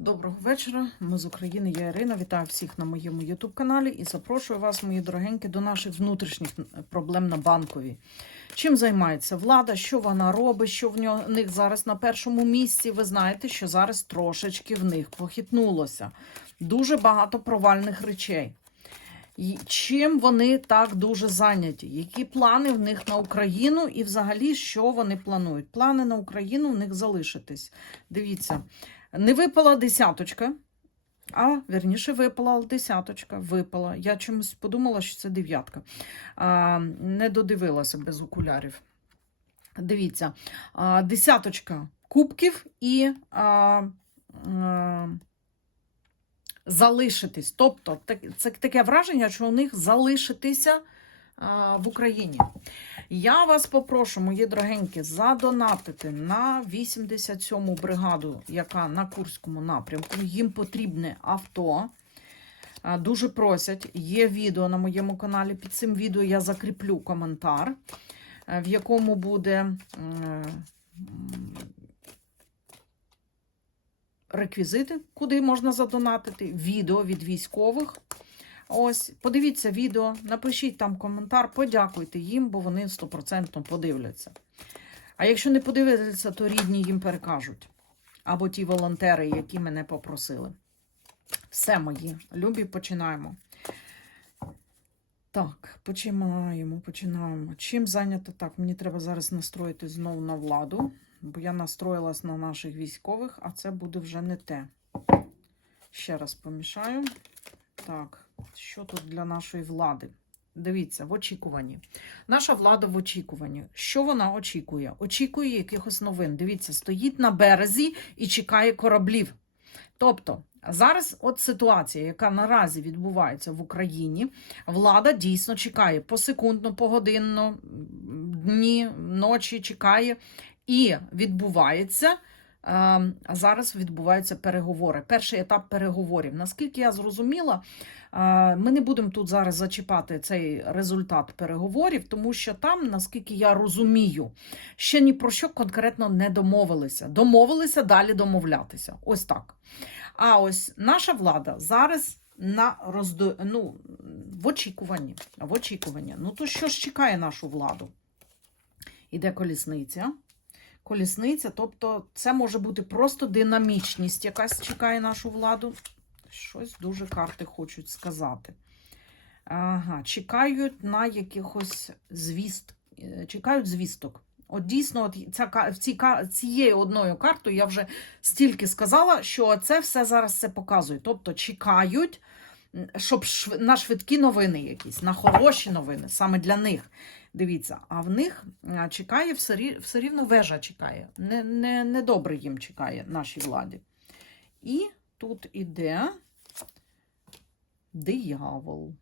Доброго вечора. Ми з України. Я Ірина. Вітаю всіх на моєму youtube каналі і запрошую вас, мої дорогенькі, до наших внутрішніх проблем на банковій. Чим займається влада? Що вона робить? Що в них зараз на першому місці? Ви знаєте, що зараз трошечки в них похитнулося. Дуже багато провальних речей. І чим вони так дуже зайняті? Які плани в них на Україну і взагалі що вони планують? Плани на Україну в них залишитись. Дивіться, не випала десяточка, а вірніше випала десяточка. Випала. Я чомусь подумала, що це дев'ятка. А, не додивилася без окулярів. Дивіться, а, десяточка кубків і. А, а, залишитись. Тобто, це таке враження, що у них залишитися а, в Україні. Я вас попрошу, мої дорогенькі, задонатити на 87-му бригаду, яка на Курському напрямку. Їм потрібне авто. Дуже просять. Є відео на моєму каналі. Під цим відео я закріплю коментар, е, в якому буде. реквізити, куди можна задонатити, відео від військових. Ось, подивіться відео, напишіть там коментар, подякуйте їм, бо вони 100% подивляться. А якщо не подивляться, то рідні їм перекажуть. Або ті волонтери, які мене попросили. Все мої, любі, починаємо. Так, починаємо, починаємо. Чим зайнято так? Мені треба зараз настроїти знову на владу, бо я настроїлась на наших військових, а це буде вже не те. Ще раз помішаю. Так, що тут для нашої влади? Дивіться, в очікуванні. Наша влада в очікуванні. Що вона очікує? Очікує якихось новин. Дивіться, стоїть на березі і чекає кораблів. Тобто, зараз от ситуація, яка наразі відбувається в Україні, влада дійсно чекає посекундно, погодинно, дні, ночі чекає. І відбувається. Е, Зараз відбуваються переговори. Перший етап переговорів. Наскільки я зрозуміла, е, ми не будемо тут зараз зачіпати цей результат переговорів, тому що там, наскільки я розумію, ще ні про що конкретно не домовилися. Домовилися далі домовлятися. Ось так. А ось наша влада зараз на роздо... ну, в очікуванні. В очікуванні. Ну то що ж чекає нашу владу? Іде колісниця. Колісниця, тобто це може бути просто динамічність, якась чекає нашу владу. Щось дуже карти хочуть сказати. Ага, чекають на якихось звіст, е, чекають звісток. От дійсно, от ця, цій, цією одною картою я вже стільки сказала, що це все зараз це показує. Тобто чекають, щоб на швидкі новини якісь, на хороші новини, саме для них. Дивіться, а в них чекає все, все рівно вежа чекає. Не, не, не їм чекає нашій владі. І тут іде диявол.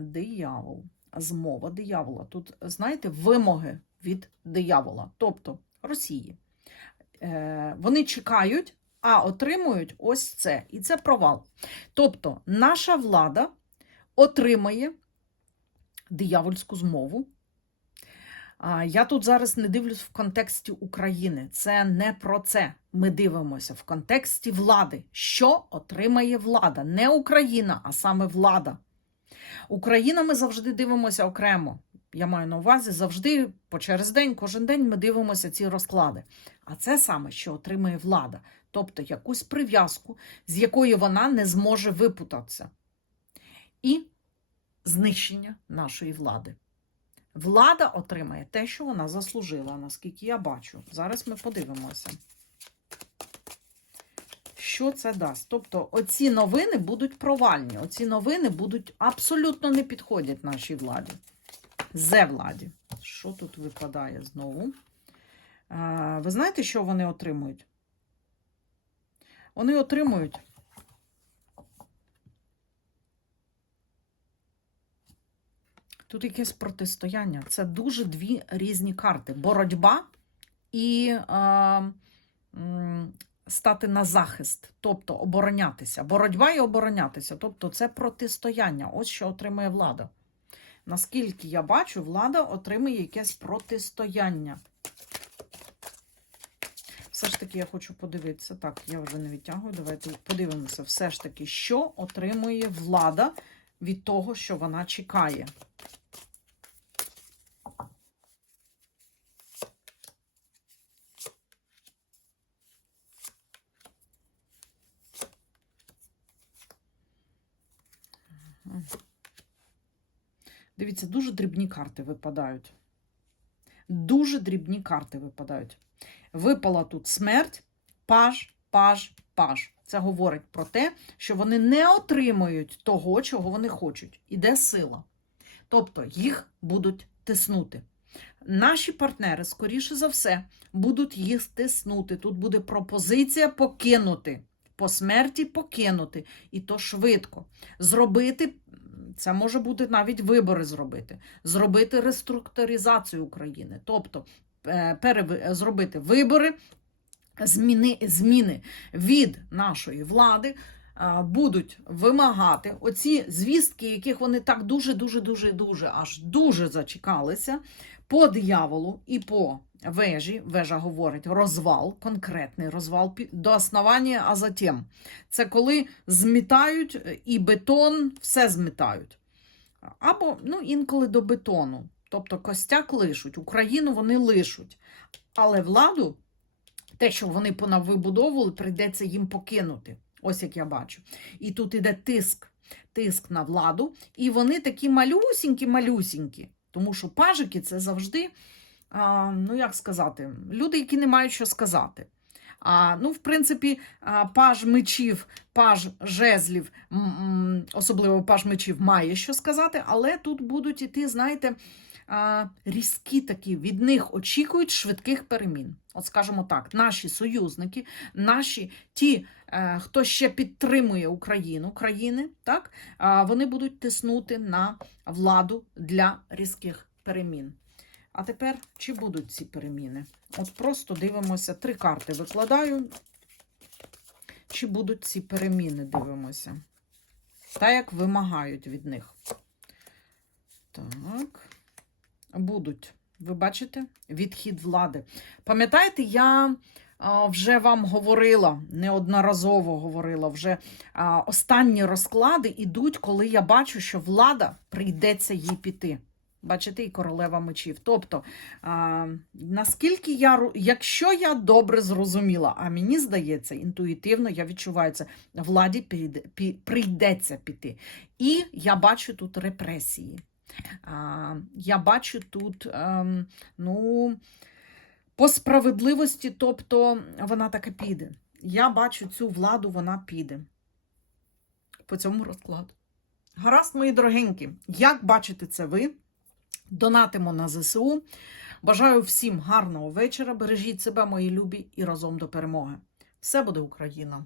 Диявол. Змова диявола. Тут, знаєте, вимоги від диявола, тобто Росії. Е, вони чекають, а отримують ось це. І це провал. Тобто, наша влада отримає диявольську змову. Я тут зараз не дивлюсь в контексті України. Це не про це. Ми дивимося в контексті влади. Що отримає влада? Не Україна, а саме влада. Україна ми завжди дивимося окремо. Я маю на увазі завжди по через день, кожен день ми дивимося ці розклади. А це саме, що отримає влада, тобто якусь прив'язку, з якої вона не зможе випутатися. І знищення нашої влади. Влада отримає те, що вона заслужила, наскільки я бачу. Зараз ми подивимося. Що це дасть? Тобто, оці новини будуть провальні. Оці новини будуть абсолютно не підходять нашій владі. Зе владі. Що тут випадає знову? Ви знаєте, що вони отримують? Вони отримують Тут якесь протистояння. Це дуже дві різні карти: боротьба і е, стати на захист, тобто оборонятися. Боротьба і оборонятися. Тобто це протистояння. Ось що отримує влада. Наскільки я бачу, влада отримує якесь протистояння. Все ж таки я хочу подивитися. Так, я вже не відтягую. Давайте подивимося. Все ж таки, що отримує влада від того, що вона чекає. Дивіться, дуже дрібні карти випадають. Дуже дрібні карти випадають. Випала тут смерть, паж, паж, паж. Це говорить про те, що вони не отримують того, чого вони хочуть. Іде сила. Тобто їх будуть тиснути. Наші партнери, скоріше за все, будуть їх тиснути. Тут буде пропозиція покинути. По смерті покинути. І то швидко. Зробити, це може бути навіть вибори зробити, зробити реструктуризацію України. Тобто перев... зробити вибори, зміни, зміни від нашої влади. Будуть вимагати оці звістки, яких вони так дуже, дуже, дуже, дуже аж дуже зачекалися по дияволу і по вежі. Вежа говорить розвал, конкретний розвал до основання, а затем. Це коли змітають е, і бетон, все змітають. Або ну, інколи до бетону. Тобто костяк лишуть, Україну вони лишуть. Але владу, те, що вони понавибудовували, прийдеться їм покинути. Ось як я бачу. І тут іде тиск, тиск на владу, і вони такі малюсінькі-малюсінькі. Тому що пажики це завжди, ну як сказати, люди, які не мають що сказати. А, ну, в принципі, паж мечів, паж жезлів, особливо паж мечів, має що сказати, але тут будуть іти, знаєте, різкі такі, від них очікують швидких перемін. От скажімо так, наші союзники, наші ті, е, хто ще підтримує Україну, країни, так, вони будуть тиснути на владу для різких перемін. А тепер чи будуть ці переміни? От просто дивимося, три карти викладаю. Чи будуть ці переміни, дивимося. Та як вимагають від них. Так. Будуть. Ви бачите? Відхід влади. Пам'ятаєте, я вже вам говорила, неодноразово говорила, вже останні розклади йдуть, коли я бачу, що влада прийдеться їй піти. Бачите, і королева мечів. Тобто, а, наскільки я, якщо я добре зрозуміла, а мені здається, інтуїтивно я відчуваю це, владі прийдеться піти. І я бачу тут репресії. Я бачу тут, ем, ну, по справедливості, тобто вона таки піде. Я бачу цю владу, вона піде. По цьому розкладу. Гаразд, мої дорогенькі, як бачите це ви? Донатимо на ЗСУ. Бажаю всім гарного вечора. Бережіть себе, мої любі, і разом до перемоги. Все буде Україна!